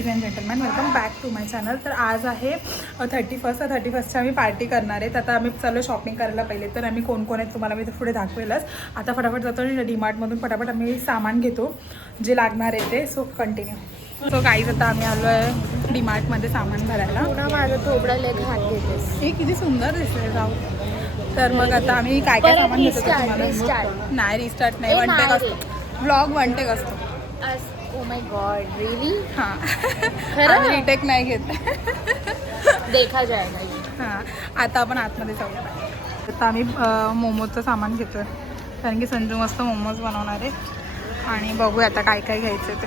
Ladies and gentleman, welcome back to my channel. तर आज आहे 31st आम्ही पार्टी करणार आहेत. आता आम्ही चालू शॉपिंग करायला. पहिले तर आम्ही कोण कोण आहेत तुम्हाला मी पुढे दाखवेलच. आता फटाफट जातो आणि डीमार्टमधून फटाफट आम्ही सामान घेतो जे लागणार आहे ते. So continue. सो काहीच आता आम्ही आलो आहे डीमार्टमध्ये सामान भरायला. पुन्हा माझं थोबडं लेग हात घेतेस. हे किती सुंदर दिसतंय जाऊ. तर मग आता आम्ही काय काय सामान घेतो तुम्हाला. नाही रिस्टार्ट नाही, वन टेक असतो ब्लॉग, वन टेक असतो. Oh my God, really? हां खरं रिटेक नाही घेत. देखा जाएगा. हां आता आपण आतमध्ये जाऊया. आता आम्ही मोमोजचं सामान घेतो आहे कारण की संजू मस्त मोमोज बनवणार आहे. आणि बघूया आता काय काय घ्यायचं ते.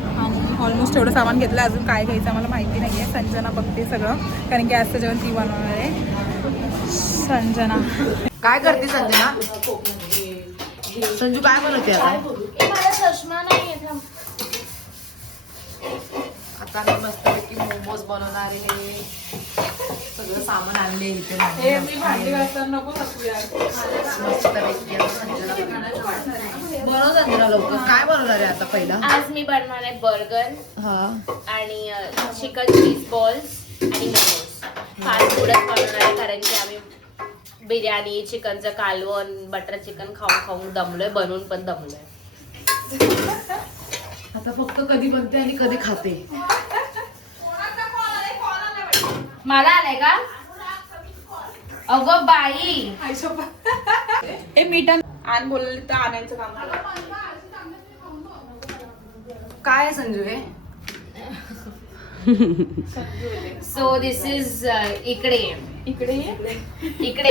आणि ऑलमोस्ट एवढं सामान घेतलं. अजून काय घ्यायचं आम्हाला माहिती नाही आहे. संजना बघते सगळं कारण की आजचं जेवण ती बनवणार आहे. संजना काय करते संजना? संजू काय बनवते मला चष्मा नाही येत. आता मी मस्तपैकी मोमोज बनवणार आहे. सगळं सामान आणले इथे मस्तपैकी बनव संजना लवकर. काय बनवणार आहे आता पहिला? आज मी बनवणार आहे बर्गर हा आणि चिकन चीज बॉल्स आणि मोमोज. फास्ट फूडच बनवणार आहे कारण की आम्ही बिर्याणी, चिकनचं कालवण, बटर चिकन खाऊन खाऊन दमलोय, बनवून पण दमलोय. आता फक्त कधी बनते आणि कधी खाते. मला आलाय का? अगं बाई, हे मीठ आण बोलले तर आणायचं काम करा. काय आहे संजू हे? सो दिस इज इकडे इकडे इकडे इकडे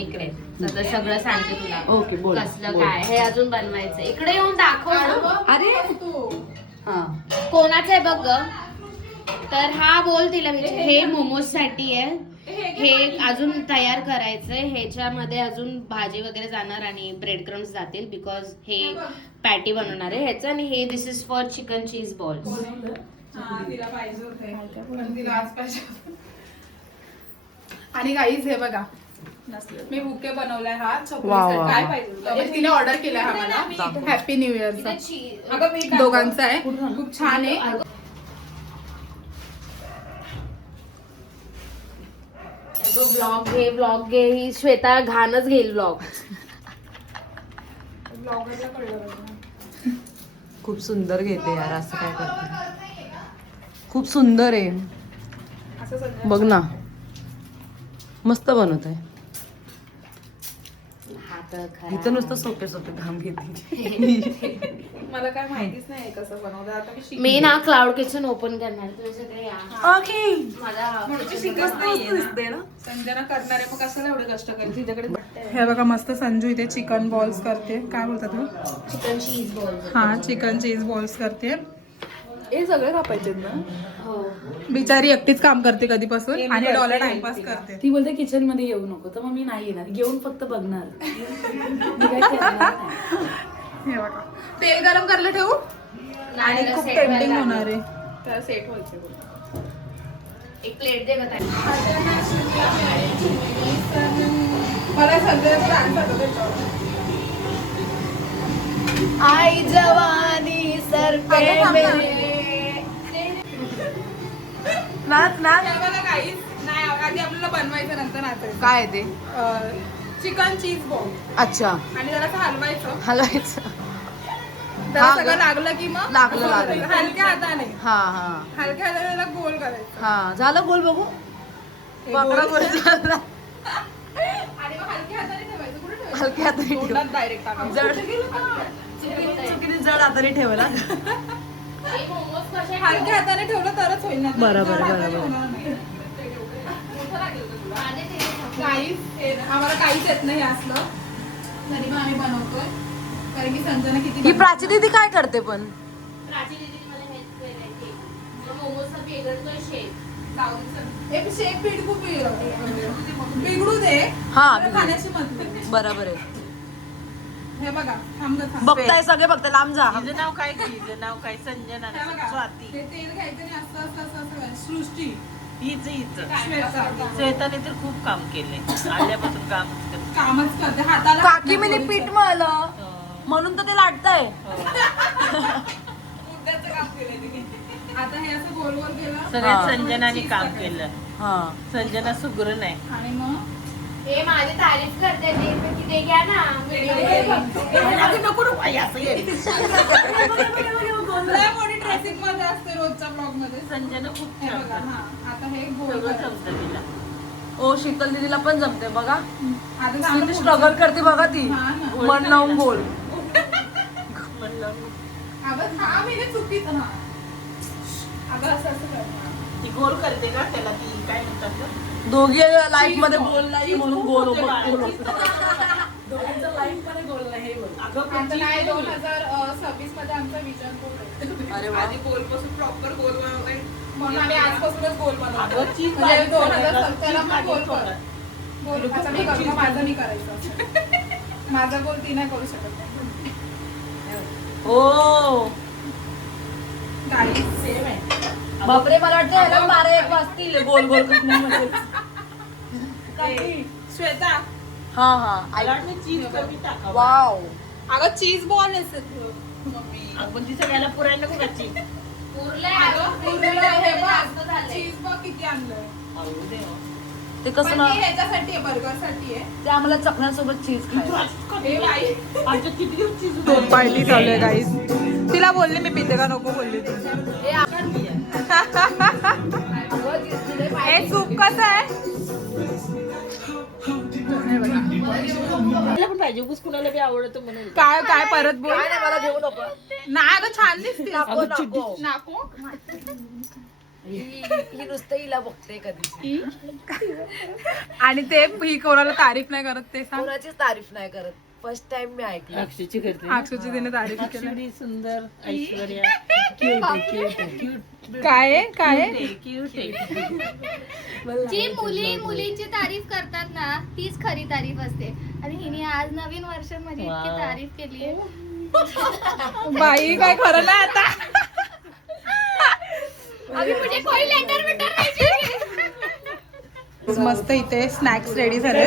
इकडे आता सगळं सांगते तुला. ओके बोल. कसलं काय हे अजून बनवायचं. इकडे येऊन दाखव ना. अरे हा कोणाचं आहे बघ ग. तर हा बोल तिला विचार. हे मोमोज साठी आहे. हे अजून तयार करायचंय. ह्याच्यामध्ये अजून भाजी वगैरे जाणार आणि ब्रेड क्रम्स जातील बिकॉज हे पॅटी बनवणार आहे ह्याचं. आणि हे this is for chicken cheese balls. तिला पाहिजे होते तिला आज पाहिजे. आणि गाईज हे बघा मी बुके बनवलाय. हा चॉकलेट काय पाहिजे तिने ऑर्डर केलाय. हा मला हॅपी न्यू इयरचा दोघांचा आहे. खूप छान आहे. ब्लॉग घे ब्लॉग घे. ही श्वेता घाणच घेईल ब्लॉग. खूप सुंदर घेते यार. असं काय करते. खूप सुंदर आहे बघ ना. मस्त बनवत आहे. इथं नुसतं सोपे सोपे घाम घेते. मला काय माहितीच नाही कसं बनवतात. आता मी ना क्लाउड किचन ओपन करणार. तुम्ही सगळे या. ओके मला संजना करणार आहे. मग कसं एवढे कष्ट करते तिच्याकडे. हे बघा मस्त संजू इथे चिकन बॉल्स करते. काय बोलतात तू? Chicken cheese balls. हा चिकन चीज बॉल्स करते. हे सगळे कापायचे ना. हो बिचारी एकटीच काम करते कधीपासून आणि डॉलर टाइमपास करते. ती बोलते किचन मध्ये येऊ नको. तर मग मी नाही येणार. घेऊन फक्त बघणार. मी काय करणार नाही. हे बघा तेल गरम करायला ठेवू आणि खूप टेम्पटिंग होणार आहे. तर सेट व्हायचं. एक प्लेट दे का. मला सगळं आन्सर होतं. आई जवानी सर पे मेरे. नाच नाच. काहीच नाही आधी आपल्याला बनवायचं नंतर नाचायचं. काय ते? Chicken cheese ball. अच्छा आणि जरासं हलवायचं. हलवायचं. जरा सगळं लागलं की मग लागलं. हलक्या हाताने हा हा हलक्या हाताने त्याला गोल करायचं. हा झालं. बोल बघू. हे वाकडा गोल. गोल झाला. आणि मग हलक्या हाताने ठेवायचं. कुठे ठेवायचं? हलक्या हाताने ठेव. तोंडात डायरेक्ट टाकायचं. चुकीने जड हाताने ठेवला. हलक्या हाताने ठेवलं तरच होईल ना. बरोबर, जड हाताने बरोबर. होणार नाही. काहीच आम्हाला काहीच येत नाही असलं तरी मग आम्ही बनवतोय कारण की संजना किती ही प्राची दीदी काय करते पण? एक शेक बिघडू दे. हा, खाण्याची मत बरोबर आहे. हे बघा थांब. बघताय सगळे बघताय. लांब जा. नाव काय नाव काय संजना स्वाती. ते तेल घ्यायचं नाही. असं असं असं असं सृष्टी हीच श्वेता श्वेताने तर खूप काम केलंय. आल्यापासून काम कामच करते हाताला. काकी मी पीठ मळलं म्हणून तर ते लाटताय. सगळ्यात संजनाने काम केलं. हा संजना सुगरण आहे. आणि मग हे माझी तारीफ करते ते घ्या ना व्हिडिओ ड्रेसिंग मध्ये असते रोजच्या ब्लॉग मध्ये. संजना खूप हे छान बघा, करते. हा आता हे गोल सगळं करायचं. जमतं तिला. ओ शीतल दीदीला पण जमते बघा. आता किती आम्ही स्ट्रगल करते बघा ती. हा ना. मन लावून बोल. म्हणलं अगं हा महिने चुकीचं हा. अगं असं करणार. ती गोल करते का त्याला, ती काय म्हणतात गं? दोघी लाईफ मध्ये गोल नाही म्हणून गोल होते बाळा. दोघांचं लाईफ मध्ये गोल नाही हे बोल. अगं आता पण नाही ती- 2026 मध्ये आमचा विचार गोल आहे. अरे वा. आधी गोल पासून प्रॉपर गोल बनवते म्हणून आम्ही आजपासूनच गोल बनवतो. अगं चीज म्हणजे बारीक 2027 ला चीज मग गोल बारीक कर. होणार. गोल आता मी करतो, माझं मी करायचं. माझा गोल ती नाही करू शकत. हो गाडी सेम आहे. बापरे मला वाटतं याला 12-1 वाजतील गोल गोल करण्यामध्ये. श्वेता हा हा मला वाटलं चीज कमी टाकावं. वाव. अगं चीज बॉल मम्मी आपण ती सगळ्याला पुरायला नको का चीज? उरलंय अगं, अगं, उरलेलं फ्रीजमध्ये हे बघ, जास्त झालंय. चीज बघ किती आणलंय. अहो देवा. ते पण कसं ना हे ह्याच्यासाठी आहे, बर्गर साठी आहे. ते आम्हाला चकण्यासोबत चीज खायचं. हे बाई आमच्या किती दिवस चीज दोन पार्टी चालू आहे गाईस. तिला बोलले मी पिते का नको बोलली तू. हे सूप कसं आहे? मला पण पाहिजे उगाच कुणाला बी आवडतं म्हणून. काय काय परत बोल. मला घेऊ नको. नाही अगं छान दिसते. नको नको. नको ही नुसतं हिला बघते कधी. आणि ते ही कोणाला तारीफ नाही करत ते सांग. कोणाचीच तारीफ नाही करत. फर्स्ट टाइम मी ऐकलं. अक्षयची करते. अक्षूची तिने तारीफ केली. अक्षरी सुंदर ऐश्वर्या क्यूट आहे क्यूट काय आहे? काय आहे? क्यूट आहे. जी मुलींची तारीफ करतात ना तीच खरी तारीफ असते आणि हिने आज नवीन वर्षात माझी इतकी Wow. तारीफ केली आहे. बाई काय खरं नाही आता. अभी मुझे कोई लेटर वेटर नहीं चाहिए. मस्त इथे स्नॅक्स रेडी झाले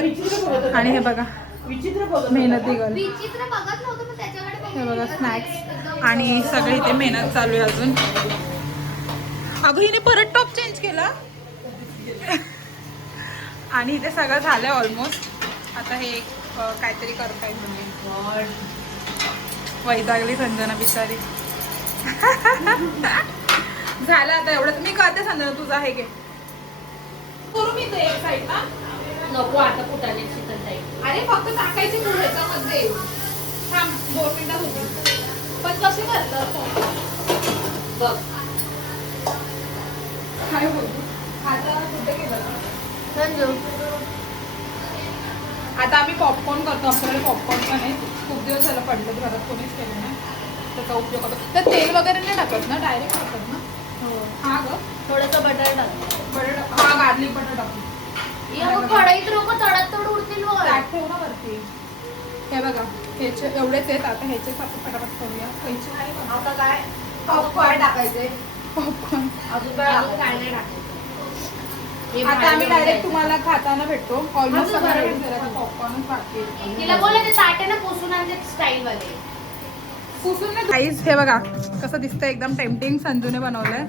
आणि हे बघा मेहनती गर्ल. विचित्र बघत नव्हतं पण त्याच्याकडे हे बघा स्नॅक्स आणि सगळे इथे मेहनत चालू आहे अजून. अगं हिने परत टॉप चेंज केला. आणि इथे सगळं झालंय ऑलमोस्ट. आता हे काहीतरी करताय तुम्ही. वैतागली संजना बिचारी. झालं आता एवढं मी करते संजना, तुझा हे घे. करू मी ते साईडला. नको आता कुठाने शीतल ताई. अरे फक्त टाकायची तू ह्याच्यामध्ये. थांब 2 मिनिटात होती. पण कसे करतात बघ काय बोलतो आता कुठे गेलं. संजू आता आम्ही पॉपकॉर्न करतो. आपल्याला पॉपकॉर्न पण आहे. खूप दिवस झालं पडलं तर घरात कोणीच केलं नाही. त्याचा उपयोग होतो. तर तेल वगैरे नाही टाकत ना, डायरेक्ट टाकत ना. हा ग थोडंसं बटर टाक. बटर. हा गार्लिक बटर टाकू. कढईत लोक तडात तोड उडतील वर. ताट ठेव ना वरती. हे बघा ह्याचे एवढेच आहेत. आता ह्याचे पटापट करूया. कैची आहे का? आता काय पॉपकॉर्न टाकायचे. पॉपकॉर्न अजून काय नाही टाकायचं. हे आता बाहेर आम्ही घेऊन डायरेक्ट जायचं. तुम्हाला खाताना भेटतो. ऑलमोस्ट अजून सगळं बरं. रेडी झालं. पॉपकॉर्नच बाकी आहे. तिला बोला ते ताटे ना पुसून आणते स्टाईल वाले. गाईज हे बघा कसं दिसतंय एकदम टेम्पटिंग. संजूने बनवलंय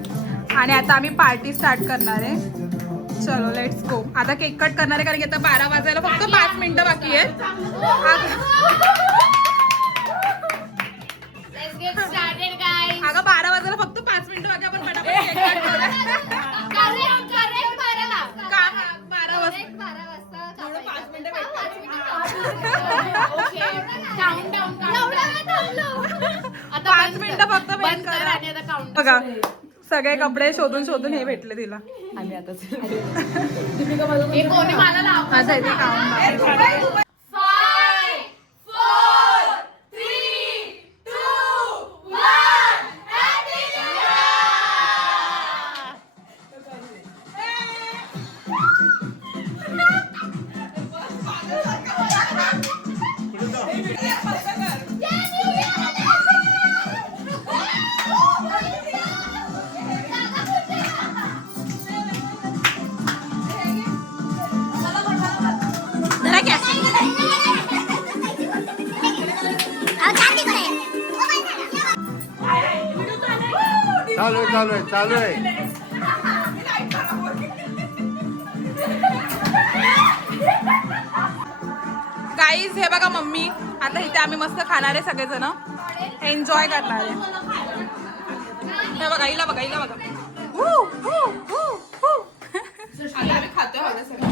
आणि आता आम्ही पार्टी स्टार्ट करणार आहे. चलो लेट्स गो. आता केक कट करणार आहे कारण की आता 12 वाजायला फक्त 5 मिनिटं बाकी आहेत. Let's get started, guys. अगं 12 वाजायला फक्त 5 मिनिटं बाकी. आपण पटापट केक कट करूया. Correct 12. काम 12 वाजता. Correct 12 वाजता थोडं 5 मिनिटं ओके काउंट डाऊन आता 5 मिनिटं फक्त वेट बंद कर करा. आणि आता काउंट बघा सगळे कपडे शोधून शोधून हे भेटले तिला. आम्ही आता हे कोणी मला लाव. माझा इथे काउंट 5 4 3 2 1 हॅपी न्यू चालू आहे गाईज हे बघा मम्मी आता इथे आम्ही मस्त खाणार आहे सगळेजण एन्जॉय करणार आहे. हे बघा हिला बघा हिला बघा आता आम्ही खातोय हवं सगळं.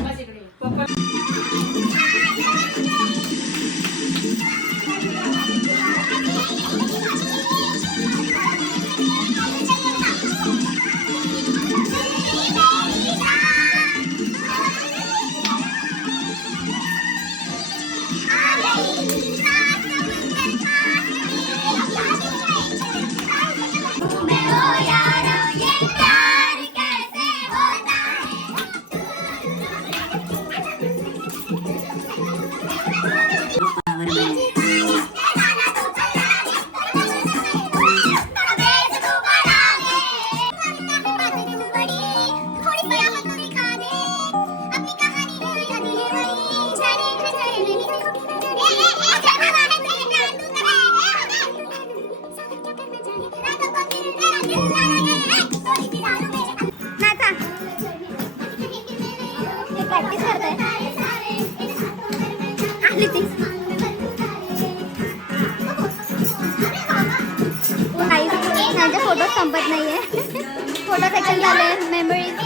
प्रॅक्टिस करताय आली ती माझे फोटो संपत नाहीये. फोटो सेक्शन झालंय मेमरीज